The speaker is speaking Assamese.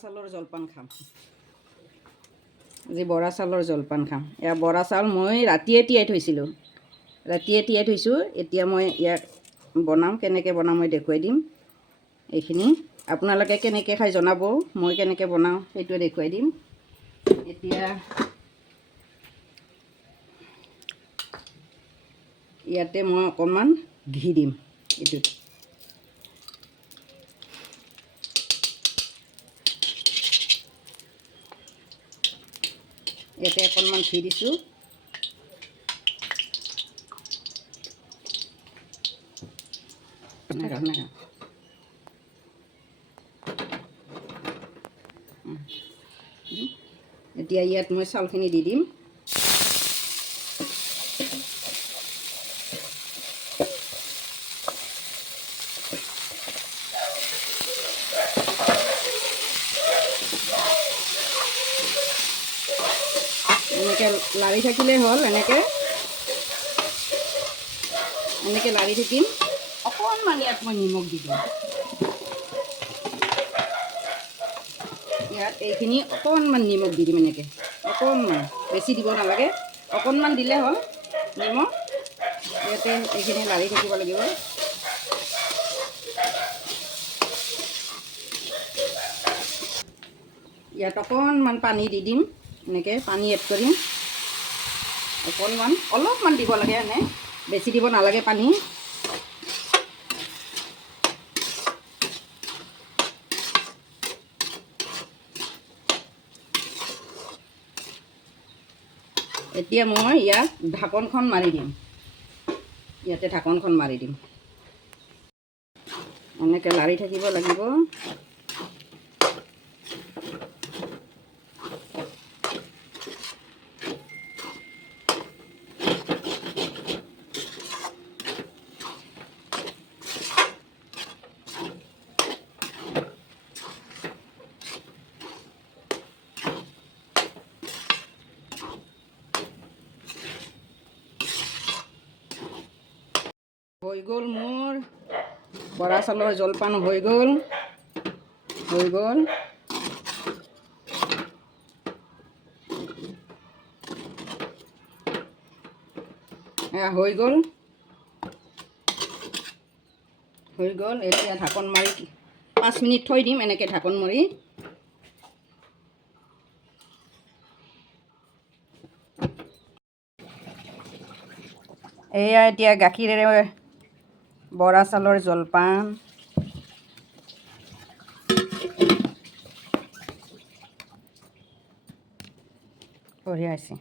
চাউলৰ জলপান খাম। আজি বৰা চাউলৰ জলপান খাম। এয়া বৰা চাউল মই ৰাতিয়ে তিয়াই থৈছিলোঁ। এতিয়া মই ইয়াক বনাম, কেনেকৈ বনাম মই দেখুৱাই দিম। এইখিনি আপোনালোকে কেনেকৈ খাই জনাব, মই কেনেকৈ বনাওঁ সেইটোৱে দেখুৱাই দিম। এতিয়া ইয়াতে মই অকণমান ঘি দিম এইটোত। ইয়াতে অকণমান ঘি দিছোঁ। এতিয়া ইয়াত মই চাউলখিনি দি দিম। এনেকৈ লাৰি থাকিলেই হ'ল। এনেকৈ লাৰি থাকিম। অকণমান ইয়াত মই নিমখ দি দিম। ইয়াত এইখিনি অকণমান নিমখ দি দিম। এনেকৈ অকণমান, বেছি দিব নালাগে, অকণমান দিলে হ'ল নিমখ। ইয়াতে এইখিনি লাৰি থাকিব লাগিব। ইয়াত অকণমান পানী দি দিম। এনেকৈ পানী এড কৰিম। অলপমান দিব লাগে, বেছি দিব নালাগে পানী। এতিয়া মই ইয়াত ঢাকনখন মাৰি দিম। ইয়াতে ঢাকনখন মাৰি দিম। এনেকৈ লাৰি থাকিব লাগিব। হৈ গ'ল মোৰ বৰা চাউলৰ জলপান হৈ গ'ল। হৈ গ'ল। এতিয়া ঢাকন মাৰি 5 মিনিট থৈ দিম। এনেকৈ ঢাকন মাৰি এয়া এতিয়া গাখীৰেৰে বৰা চাউলৰ জলপান। বঢ়িয়া হৈছে।